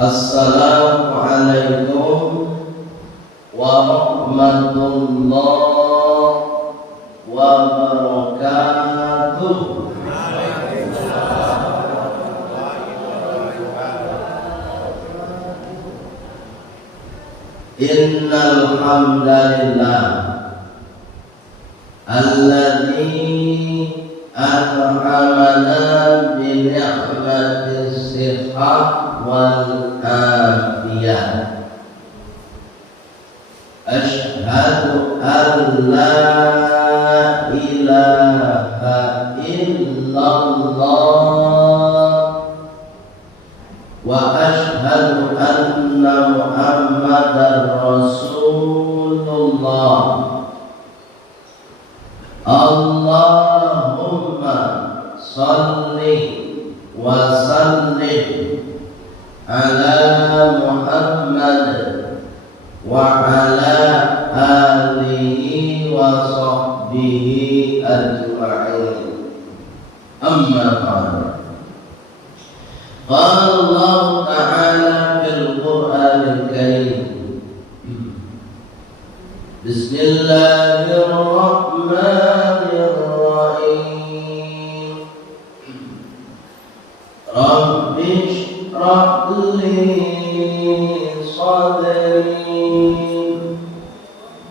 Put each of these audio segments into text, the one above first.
Assalamualaikum warahmatullahi wabarakatuh. Innal hamdalillah alladzi an'amana bi ni'matis sihhat wal afiyah. Asyhadu an la ilaha illallah wa asyhadu anna Muhammadar Rasulullah. Allahumma salli wa sallim ala Muhammad wa ala alihi wa sahbihi ajma'in. Amma ba'du. Qala Allah Ta'ala fil Qur'anil Karim. Bismillahirrahmanirrahim. Rabbi shrah li sadri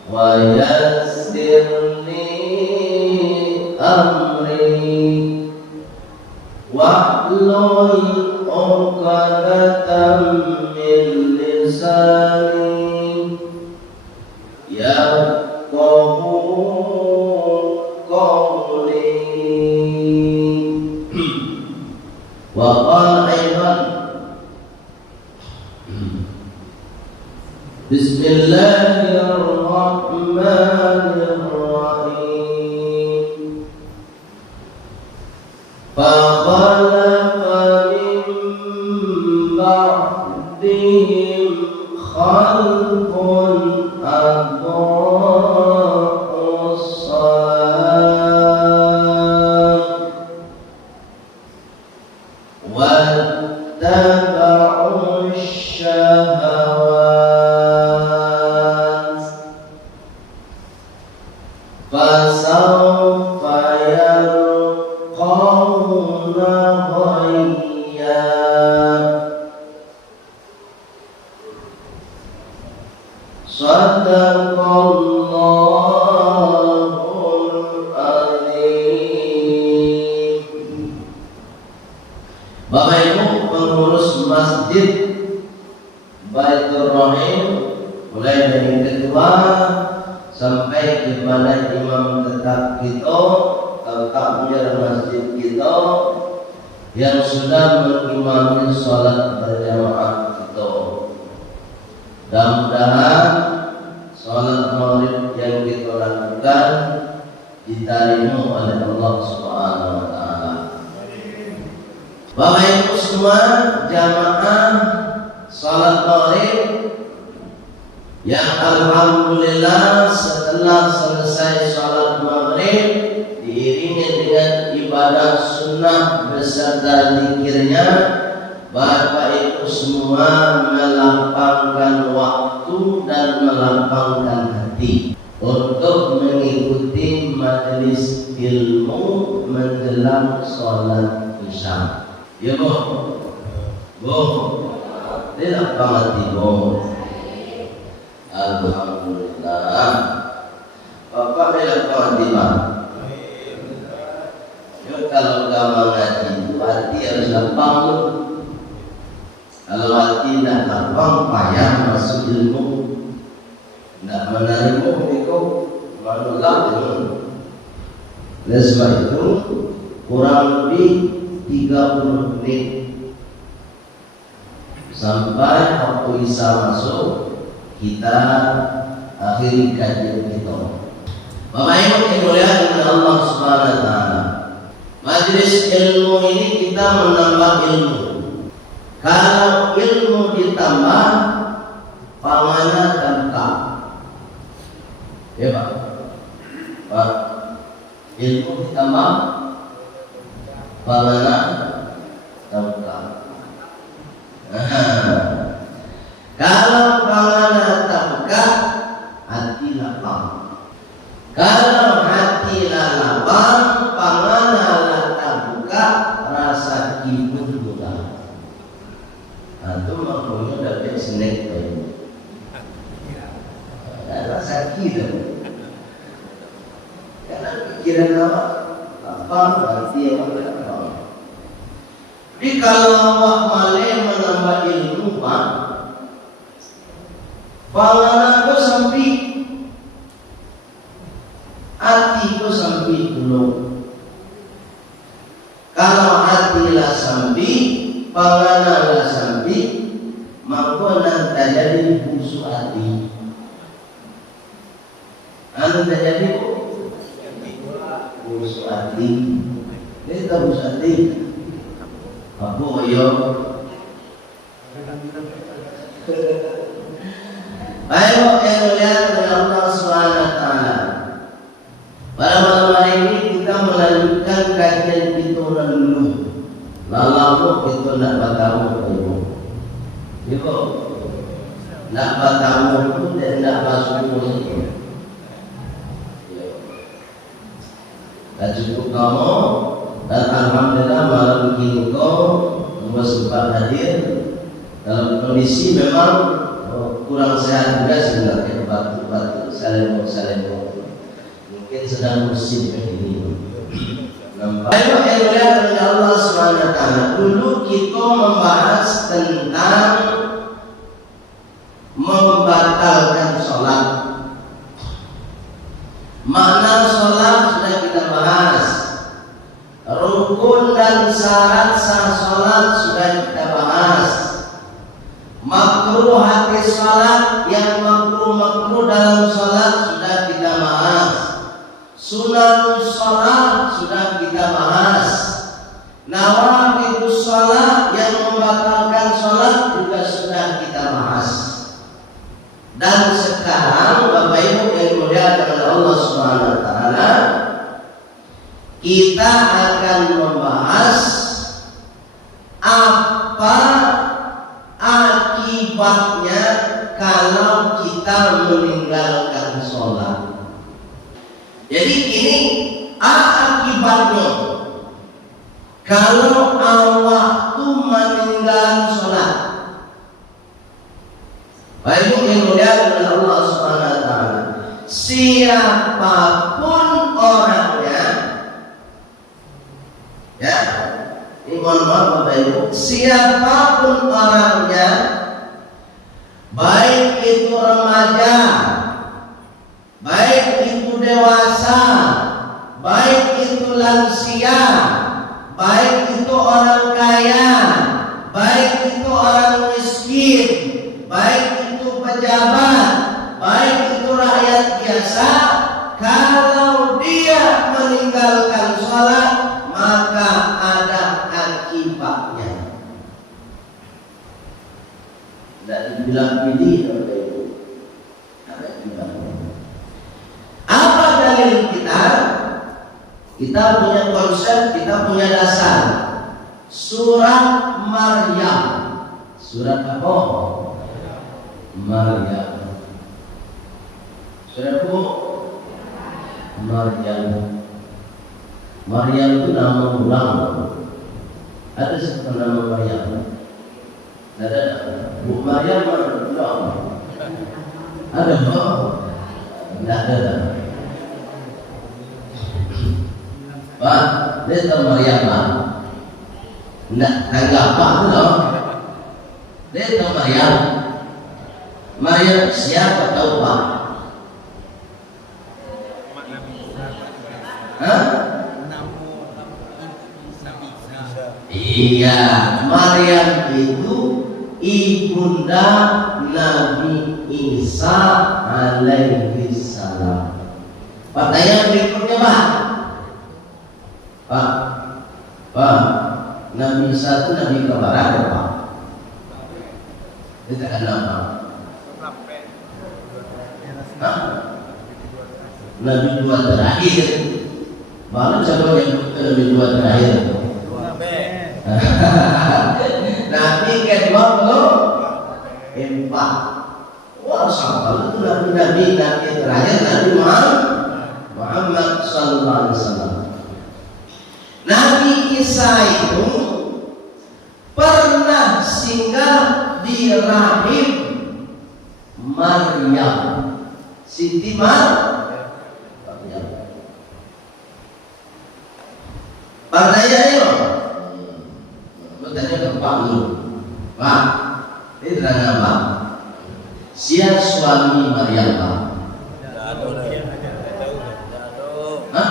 wa yassir li amri wahlul 'uqdatam min lisani yafqahu qawli. Wa qala aidan Bismillahirrahmanirrahim. Fa khalafa min ba'dihim khalqun adha'us salat wattaba'us syahawat fasawfa yalqawna ghayya. Sadaqallahul azim. Bapak Ibu pengurus masjid Baitur Rahim, mulai dari ketua sampai kepada imam tetap kita, tetapnya masjid kita yang sudah mengimami sholat berjamaah kita. Mudah-mudahan sholat maghrib yang kita lakukan diterima oleh Allah Subhanahu wa Ta'ala. Bapak Ibu semua, jamaah sholat maghrib yang alhamdulillah setelah selesai sholat maghrib diiringi dengan ibadah sunnah beserta zikirnya, Bapak Ibu semua melapangkan waktu dan melapangkan hati untuk mengikuti majelis ilmu menjelang sholat isya. Ya Bu, tidak banget Bu. Alhamdulillah. Bapak tidak banget Pak. Yuk kalau kamu ngaji itu hati harus lapang. Kalau hati tidak lapang, payah masuk ilmu. Tidak menarik itu menolak ilmu. Oleh sebab itu kurang lebih 30 menit sampai waktu isya masuk, kita akhiri kajian kita. Bapak Ibu dimuliakan oleh Allah Subhanahu wa Ta'ala, majelis ilmu ini kita menambah ilmu. Kalau ilmu ditambah, pamannya tambah. Ya Pak, ilmu ditambah, pamannya tambah. Itu makhluknya dapat snack itu. Ada sakit itu. Karena pikiran apa berarti yang apa. Jadi kalau awak malih menambah ilmu pak, panganan kau sampai, hati kau sampai dulu. Kalau hati lah sampai, panganan lah sampai, maka nanti jadi busuk hati. Anu terjadi busuk hati. Kita busuk hati. Apa yo? Ayo yang melihat dengan Allah Subhanahu Wa Taala. Pada malam hari ini kita melanjutkan kajian kita dulu. Lalu kita nak bertamu ibu. Ibu nak bertamu itu dan nak masuk itu. Dan cukup kamu dan alhamdulillah malam ini kau sempat hadir dalam kondisi memang kurang sehat juga sebenarnya, batuk-batuk saling mungkin sedang musim ini. Ayo melihat dari Allah SWT. Dulu kita membahas tentang membatalkan sholat. Makna sholat sudah kita bahas. Rukun dan syarat sah sholat sudah kita bahas. Makruh hati sholat, yang makruh dalam sholat sudah kita bahas. Sunat sholat sudah kita bahas. Nawaitus sholat, yang membatalkan sholat juga sudah kita bahas. Dan sekarang Bapak Ibu yang mulia oleh Allah Subhanahu Wa Taala, kita akan membahas apa akibatnya kalau kita meninggalkan sholat. Jadi ini akibatnya kalau awak tu meninggalkan sholat. Baik yang mulia oleh Allah Subhanahu Wa Taala, siapapun orangnya, ya, ini mohon maaf Bapak Ibu, siapapun orangnya, baik itu remaja, baik itu dewasa, baik itu lansia, baik itu orang kaya, baik itu orang miskin, baik itu pejabat, baik itu rakyat biasa, kalau dia meninggalkan sholat maka ada akibatnya. Tidak dibilang pilih oleh Ibu, ada akibatnya. Apa dalil kita? Kita punya konsep, kita punya dasar. Surat Maryam. Surat apa? Maryam. Surat apa? Maryam. Maryam itu nama ulang. Ada satu nama Maryam. Ada Bu Maryam ada. Ada apa? Tidak ada. Pak, dia tahu Maryam Pak. Tidak tangga apa tu loh. Dia tahu Maryam. Maryam siapa tahu Pak? Hah? Iya, Maryam itu ibunda Nabi Isa alaihi salam. Pertanyaan berikutnya Pak, Nabi Isa itu Nabi kebaran Pak? Dia tak kenal Pak. Nabi dua terakhir. Mana siapa yang Nabi dua terakhir? Nabi kedua belum empat. Wah, sahabat itu Nabi terakhir Nabi Muhammad sallallahu alaihi wasallam. Nabi Isa itu pernah singgah di rahim Maryam. Siti Maryam. Pertanyaannya bertanya ke Pak Nur. Pak, ini terang apa? Siapa suami Maryam, Pak? Hah?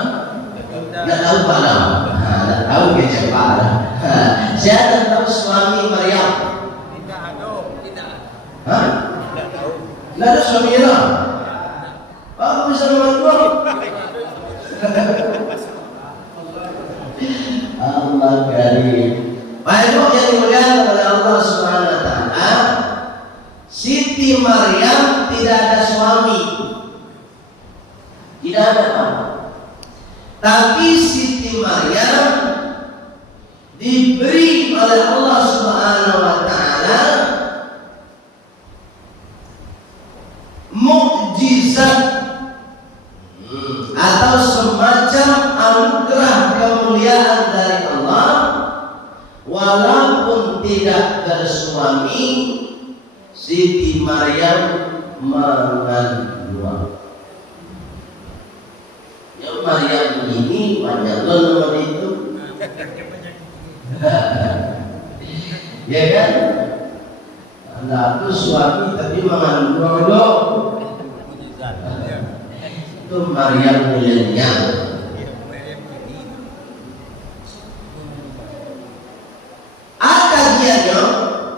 Nggak tahu Pak Lam. Nggak tahu kecil Pak Lam. Siapa tahu suami Maryam? Tidak. Hah? Nggak ada suaminya. Pak bisa membantu? Allah karim. Baik yang dimuliakan oleh Allah Subhanahu wa taala, Siti Maryam tidak ada suami. Tidak ada Pak. Tapi Siti Maryam diberi oleh Allah Subhanahu wa taala mukjizat atau semacam anugerah kemuliaan dari Allah, walaupun tidak bersuami. Siti Maryam mengandung. Ya Maryam ini banyak nomor itu. Ya kan? Anda tuh suami tapi mengandung. Itu Maryam milenial. Apa dianya?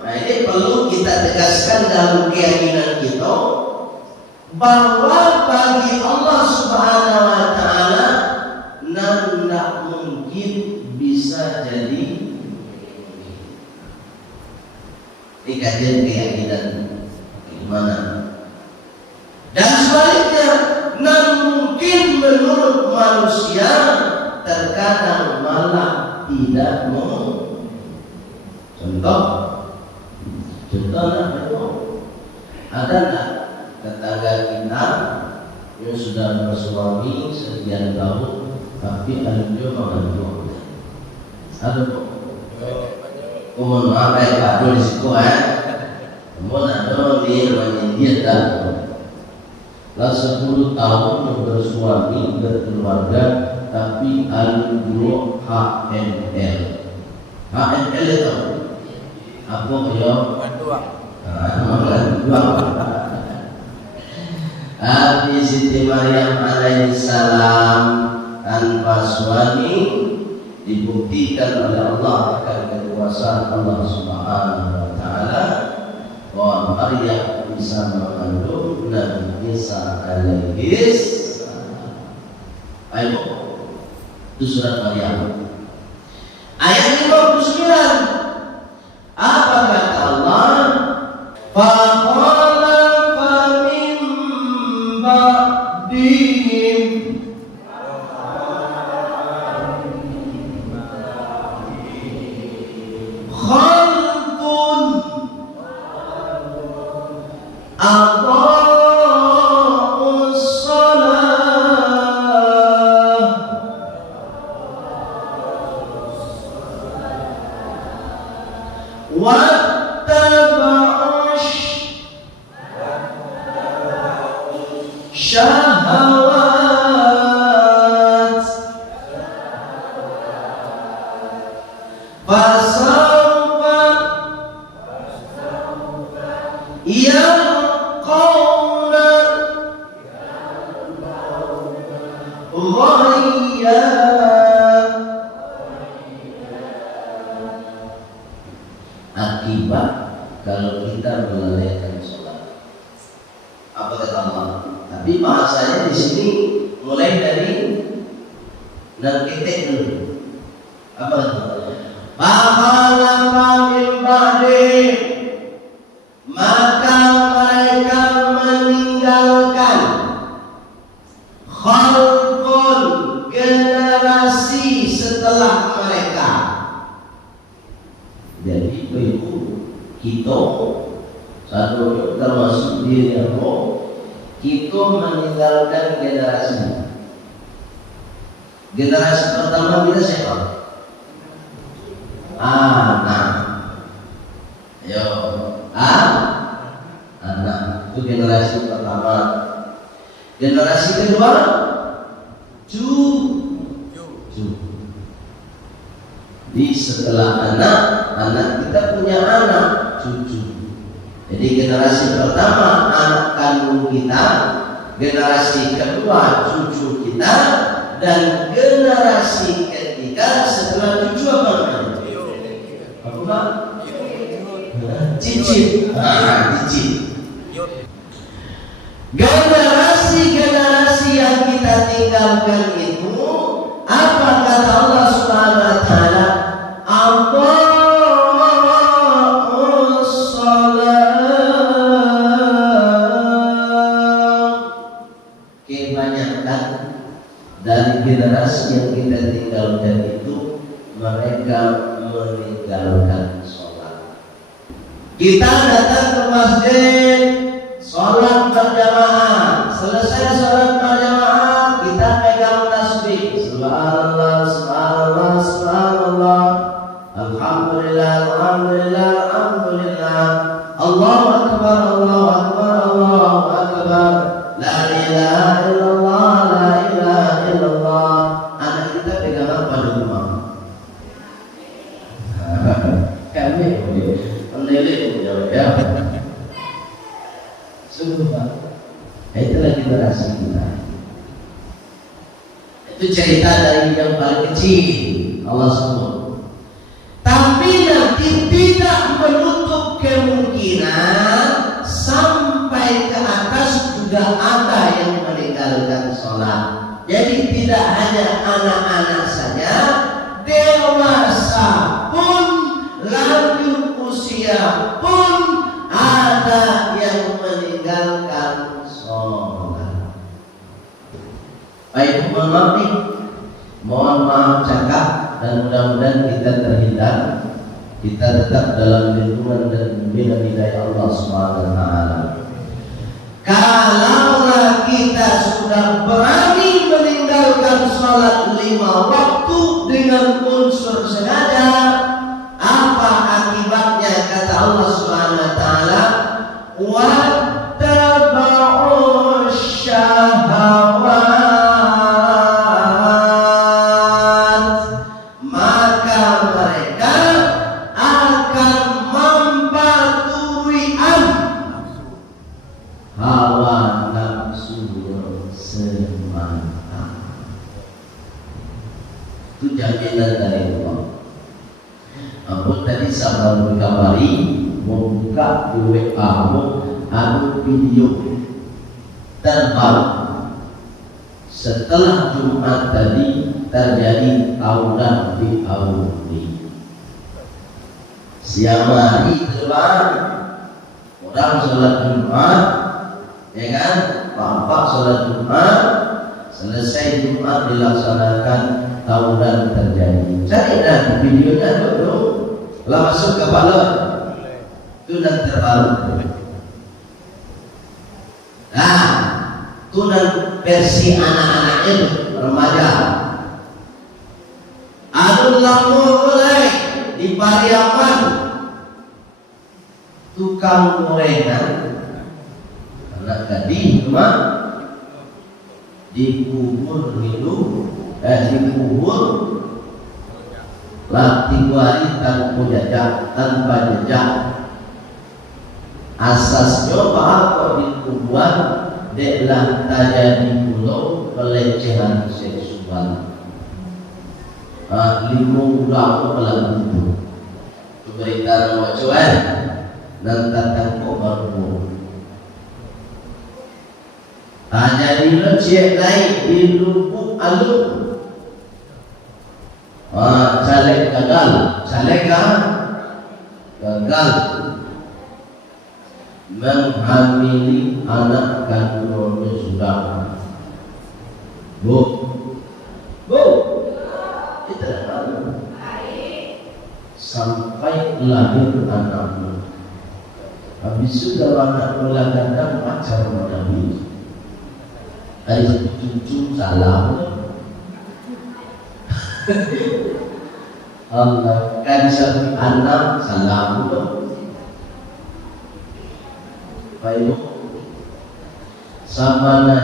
Nah ini perlu kita tegaskan dalam keyakinan kita bahwa bagi Allah Subhanahu wa taala tidak mungkin bisa jadi dikajian keyakinan gimana. Dan sebaliknya, tidak mungkin menurut manusia terkadang malah tidak mau. Contoh ada nggak tetangga kita yang sudah bersuami sekian tahun tapi ada juga mengandung? Ada kok. Mohon maaf ya Pak Dul di situ mohon ada di rumah India dah. Lah 10 tahun yang bersuami berkeluarga tapi alumni HNL. HNL itu apa ya? Nabi Siti Maryam alaihissalam tanpa suami dibuktikan oleh Allah akan kekuasaan Allah Subhanahu wa taala bahwa Maryam bisa mengandung Nabi Isa alaihis. Ayo, itu surat Maryam ayat 59. Apa kata Allah? Faqala min ba'dihim khalqun adaa'us salah wattaba'ush syahawat fasawfa yalqawna ghayya. Akibat kalau kita melalaikan sholat. Apa kata Allah? Tapi bahasanya di sini mulai dari narkitek dulu. Apa kata Allah? Fakhalafa min ba'dihim, maka mereka meninggalkan khalqun, generasi setelah mereka. Jadi itu kita satu termasuk diri aku, kita meninggalkan generasi. Generasi pertama kita siapa? Anak. Ayo, anak itu generasi pertama. Generasi kedua, cucu. Di setelah anak kita punya anak, cucu. Jadi generasi pertama anak kandung kita, generasi kedua cucu kita, dan generasi ketiga setelah cucu apa namanya? Apa Pak? Cicit. Cicit. Generasi yang kita tinggalkan itu, apa kata Allah Subhanahu wa taala? Kebanyakan dari generasi yang kita tinggalkan itu mereka meninggalkan sholat. Kita datang ke masjid, sholat berjamaah. Selesai sholat berjamaah, kita pegang tasbih. Subhanallah, subhanallah, subhanallah. Alhamdulillah, alhamdulillah, alhamdulillah. Allahu akbar, Allahu akbar, Allahu akbar. La ilaha illallah, la ilaha illallah. Anak kita pegang apa di rumah? Kami meneliti ya. Sungguh Pak, itulah generasi kita. Itu cerita dari yang paling kecil Allah sebut. Tapi nanti tidak menutup kemungkinan sampai ke atas juga ada yang meninggalkan sholat. Jadi tidak hanya anak-anak saja, dewasa pun, lanjut usia pun ada yang meninggalkan sholat. Baik, mohon maaf cakap, dan mudah-mudahan kita terhindar, kita tetap dalam lindungan dan bimbingan hidayah Allah Subhanahu wa taala. Kalaulah kita sudah berani meninggalkan sholat 5 waktu dengan unsur sengaja, apa akibatnya? Kata Allah Subhanahu wa taala, wattaba'u syahawat, maka mereka akan membaturi hawa nafsu semata. Itu jaminan dari Allah. Aku tadi sama kabari membuka di WA ada video terbaru. Setelah Jumat tadi terjadi tawuran di Audi. Siang hari terbang, orang sholat Jumat, ya kan? Bapak sholat Jumat, selesai Jumat dilaksanakan, tawuran terjadi. Cari dan videonya dulu. Kalau masuk ke balon itu dan terbaru. Nah, itu dan versi anak-anak itu remaja. Adun lampu mulai di Pariaman, tukang gorengan, anak gadis cuma dikubur hidup, dikubur lah 3 hari tanpa jejak. Asasnya apa dikuburan deklah terjadi pulau pelecehan seksual. 5 bulan pelaku berita wajuan dan tentang kobarmu. Jadi leceh naik di lubuk alun. Caleg gagal, gagal menghamili anak kandungnya sudah. Bu, kita tahu sampai lahir anakmu. Habis itu kalau anak melahirkan pacar Nabi, ada cucu salam. Allah kan satu anak salam Bapak Ibu, sabana.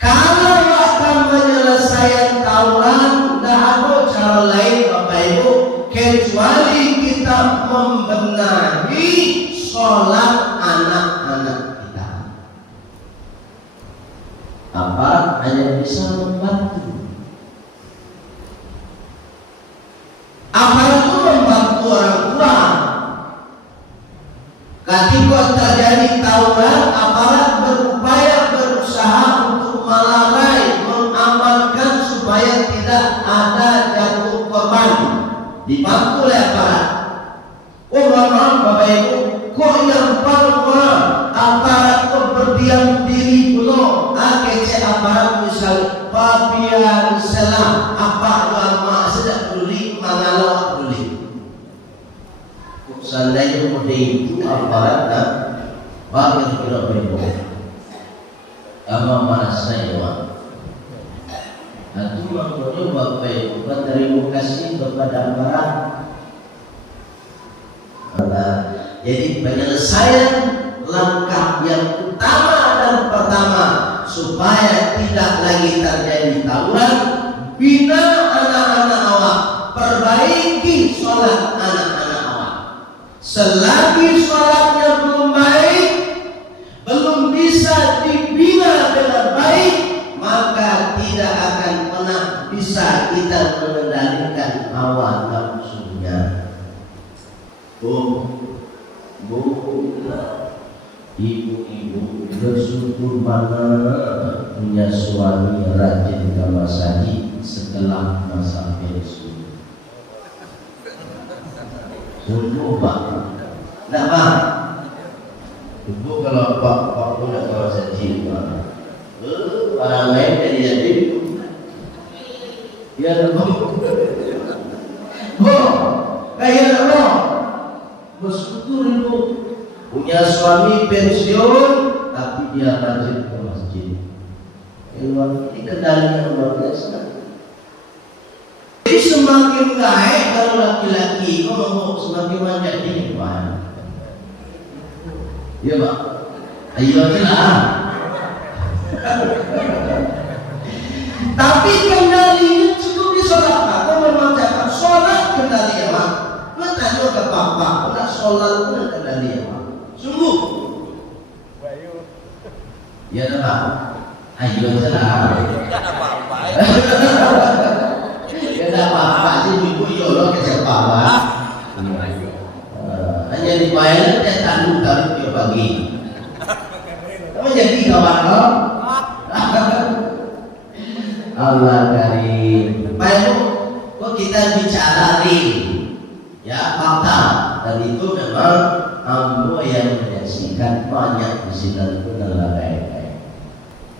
Kalau akan menyelesaikan tauran, tidak ada cara lain Bapak Ibu kecuali kita membenahi sholat anak-anak kita. Aparat hanya bisa membantu. Aparat itu membantu orang tua. Ketika terjadi tawuran, aparat berupaya berusaha untuk melerai, mengamankan supaya tidak ada jatuh korban. Dibantu oleh aparat. Oh mohon maaf Bapak Ibu, kok yang paling aparat kok berdiam diri belum? Kece aparat misal papian selam apa lama sedang peduli mengalau peduli. Seandainya mode itu aparat dan bagi kira bebo ama merasa ya. Itu maknanya Bapak Ibu terima kasih kepada aparat. Jadi penyelesaian langkah yang utama dan pertama supaya tidak lagi terjadi tawuran, bina anak-anak awak, perbaiki sholat anak-anak awak. Selagi sholatnya belum baik, belum bisa dibina dengan baik, maka tidak akan pernah bisa kita mengendalikan hawa nafsunya. Bu, ibu-ibu bersyukur mana punya suami rajin ke masjid setelah masa pensiun. Sungguh Pak, tidak Pak. Ibu kalau Pak udah ke masjid Pak, orang lain jadi ya Bu, kayak Bu. Bersyukur Ibu punya suami pensiun tapi dia rajin ke masjid. Ini kendali yang luar biasa. Jadi semakin baik kalau laki-laki ngomong semakin banyak ini Pak. Iya Pak. Ayo lah. Tapi kendalinya cukup di sholat Pak. Kau memang cakap sholat kendali ya Pak. Tanya ke Papa, nak sholat pun kendali ya Pak. Sungguh. Ya dah Pak. Ayo salah. Tidak apa-apa. Ya dah Pak. Jadi ibu yolo ke siapa Pak? Hanya dibayar dia tanggung tarif dia bagi. Kamu jadi kawan kau? Allah karim. Baik kok kita bicara nih. Ya fakta, dan itu memang ambo yang menyaksikan banyak di sini pun adalah baik-baik.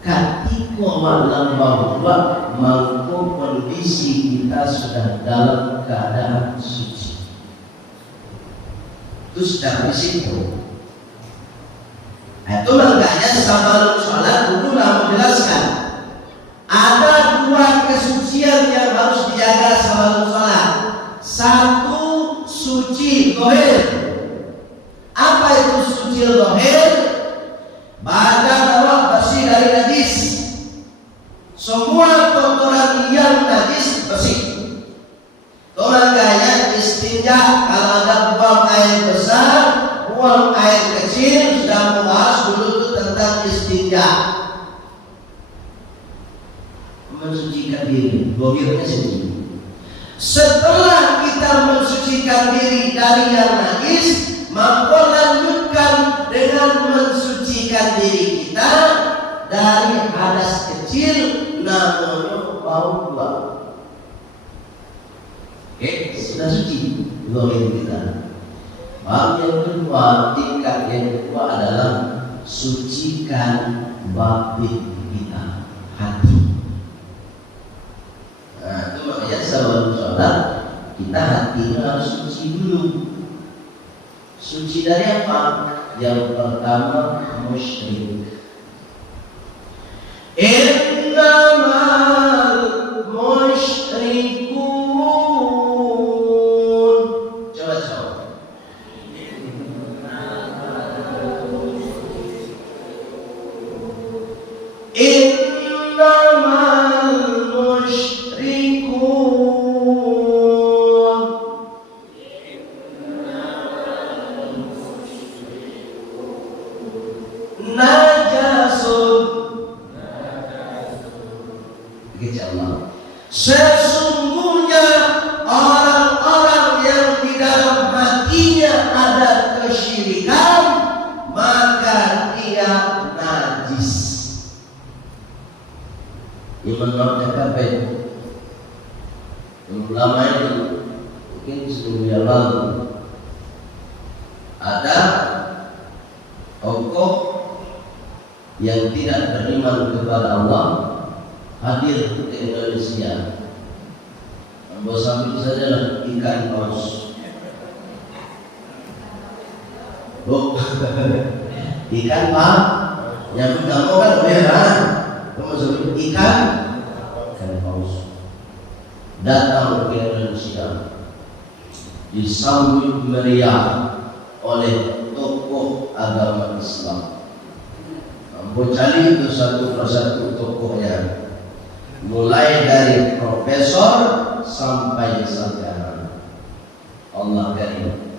Ketika malam bahwa mangko kondisi kita sudah dalam keadaan suci, itu sudah risiko. Itu makanya sebelum sholat dulu menjelaskan ada dua kesucian yang harus dijaga sebelum sholat. Satu, suci zahir. Apa itu suci zahir? Badan awak bersih dari najis. Semua kotoran yang najis bersih. Makanya istinja kalau ada buang air besar, buang air kecil, sudah membahas dulu itu tentang istinja. Mensucikan diri, zahirnya suci. Setelah kita mensucikan diri dari yang najis, maka lanjutkan dengan mensucikan diri kita dari hadas kecil namanya bau buah. Sudah suci zahir kita. Bab yang kedua, tingkat yang kedua adalah sucikan batin kita, hati. Nah, itu makanya sebelum sholat kita hatinya harus suci dulu. Suci dari apa? Yang pertama musyrik. Innamal musyrikun. Coba. najasun. Insyaallah. Sesungguhnya orang-orang yang di dalam hatinya ada kesyirikan, maka dia najis. Imam Nawawi ulama itu mungkin sebelum yang lalu ada tokoh yang tidak beriman kepada Allah hadir ke Indonesia. Bos sambil saja ikan paus. Ikan pak, yang kamu kan merah, kamu ikan paus. Datang ke Indonesia disambut meriah oleh tokoh agama Islam. Ambo cari itu satu persatu tokohnya, mulai dari profesor sampai sarjana. Allah karim.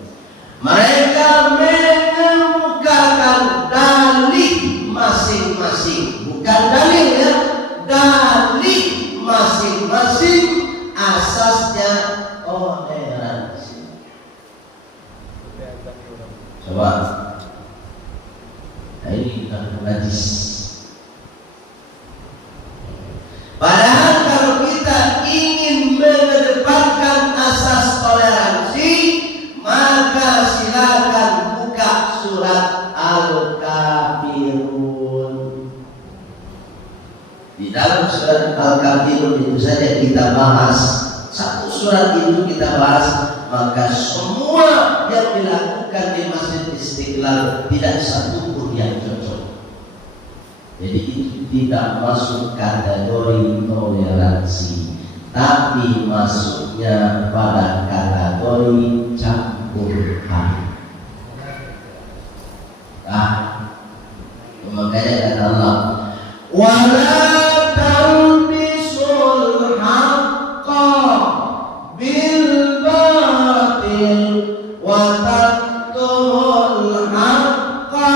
Mereka mengemukakan dalih masing-masing, bukan dalil ya, dalih masing-masing. Asasnya toleransi. Coba. Nah ini bukan najis. Padahal kalau kita ingin mengedepankan asas toleransi, maka silakan buka surat Al-Kafirun. Di dalam surat Al-Kafirun itu saja kita bahas. Satu surat itu kita bahas, maka semua yang dilakukan di Masjid Istiqlal tidak satu pun yang cocok. Jadi itu tidak masuk kategori toleransi, tapi masuknya pada kategori campur aduk. Makanya kata Allah, wala talbisul haqqa bil batil wa taktumul haqqa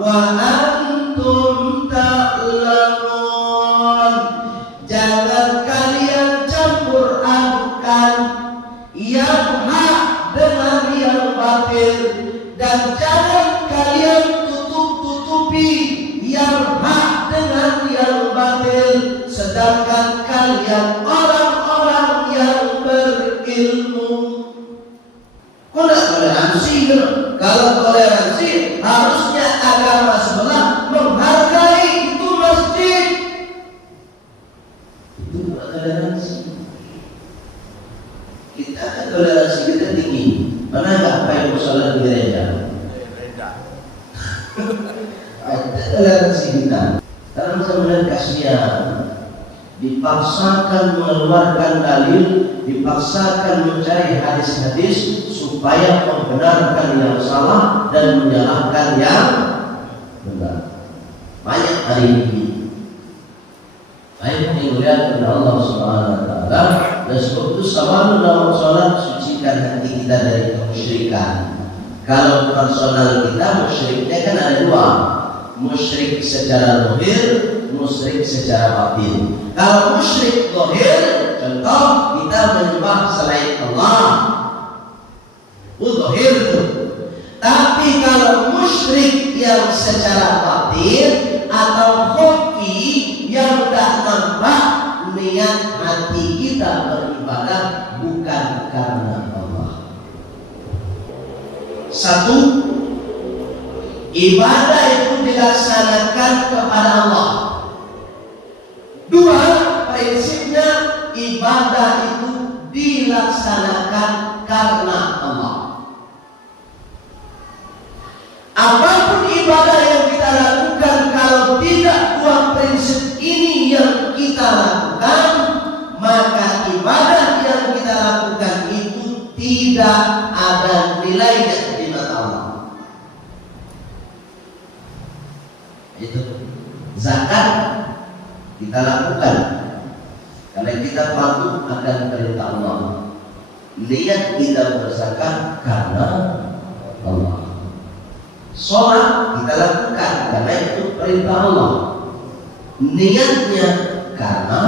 wa antum ta'lamun. Jangan kalian campur adukan yang hak dengan yang batil, dan jangan kalian tutup-tutupi yang hak dengan yang batil, sedangkan kalian orang-orang yang berilmu. Kok tidak toleransi gitu? Kalau toleransi harusnya agama sebelah menghargai itu masjid. Itu bukan toleransi. Kita kan toleransi kita tinggi. Pernah nggak apa yang sholat di gereja? Toleransi kita. Karena sebenarnya kasihan, dipaksakan mengeluarkan dalil, dipaksakan mencari hadis-hadis supaya membenarkan yang salah dan menyalahkan yang benar. Banyak hari ini. Baik melihat kepada Allah Subhanahu Wa Taala, dan sebab itu selalu dalam sholat sucikan hati kita dari kemusyrikan. Kalau personal kita musyriknya kan ada dua, musyrik secara zahir, musyrik secara batin. Kalau musyrik zahir, contoh kita menyembah selain Allah, zahir itu. Tapi kalau musyrik yang secara batin atau khafi yang tak nampak, niat hati kita beribadah bukan karena Allah. Satu, ibadah itu dilaksanakan kepada Allah. Dua, prinsipnya ibadah itu dilaksanakan karena Allah. Apapun ibadah yang kita lakukan, kalau tidak dua prinsip ini yang kita lakukan, maka ibadah yang kita lakukan itu tidak ada nilainya di mata Allah. Itu zakat kita lakukan karena kita patuh akan perintah Allah. Niat kita berzakat karena Allah. Sholat kita lakukan karena itu perintah Allah. Niatnya karena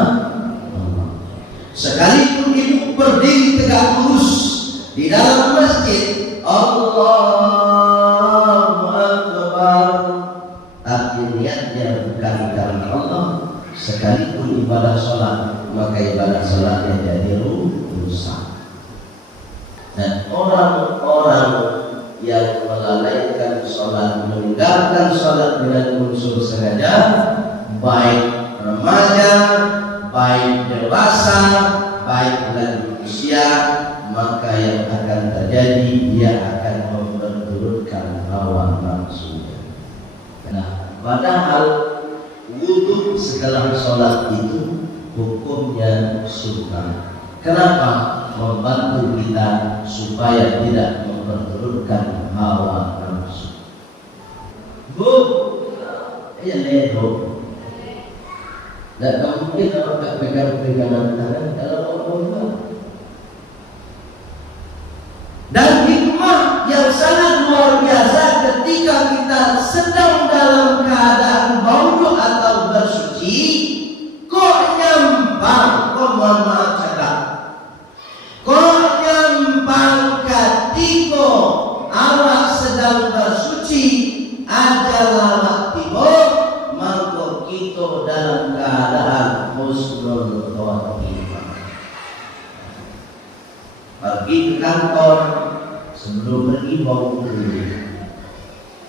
Allah. Sekalipun ibu berdiri tegak lurus di dalam masjid, Allahu Akbar, tapi niatnya bukan karena Allah, sekalipun ibadah sholat, maka ibadah sholatnya jadi rusak. Dan orang-orang yang melalaikan sholat, meninggalkan sholat dengan unsur sengaja, baik remaja, baik dewasa, baik lanjut usia, maka yang akan terjadi dia akan memperturutkan hawa nafsunya. Nah, padahal wudhu setelah sholat itu hukumnya sunnah. Kenapa? Membantu kita supaya tidak memperturutkan hawa nafsu. Bu, ya leho. Dan mungkin kalau tak pegang-pegangan tangan kalau Allah. Dan hikmah yang sangat luar biasa ketika kita sedang dalam keadaan maudhu atau bersuci, kok nyampang, kok mohon maaf cakap, kok nyampang katiko awak sedang bersuci adalah waktimu, maka kita dalam keadaan husnul khotimah. Pergi ke kantor, sebelum pergi mau dulu.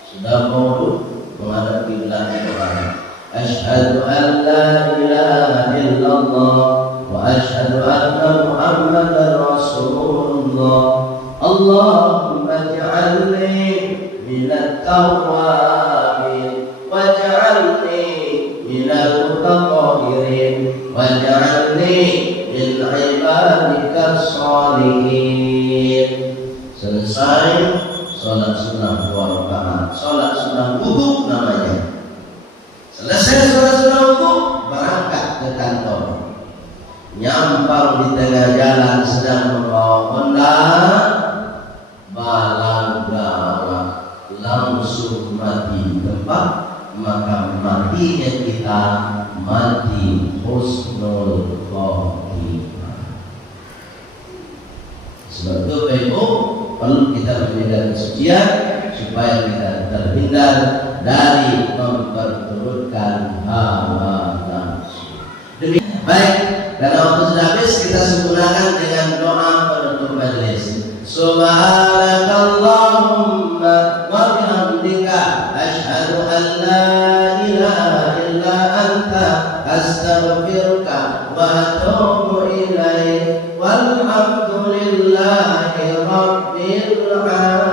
Sudah mau menghadap kiblat orang. Asyhadu an la ilaha illallah wa asyhadu anna Muhammadar Rasulullah. Allahumma ij'alni minat tawwabin waj'alni minal mutatahhirin waj'alni min ibadika sholihin. Selesai sholat sunnah 2 rakaat, sholat sunnah wudhu namanya. Selesai sholat sunnah wudhu, berangkat ke kantor. Nyampang di tengah jalan sedang membawa benda, balang gawat, langsung mati di tempat, maka matinya kita mati husnul khotimah. Sebab itu ibu perlu kita menjaga kesucian supaya kita terhindar dari memperturutkan hawa nafsu. Baik, karena waktu sudah habis, kita sempurnakan dengan doa penutup majelis. Subhanakallahumma wa bihamdika asyhadu an la ilaha illa anta astaghfiruka wa atubu ilaik. Walhamdulillahi rabbil alamin.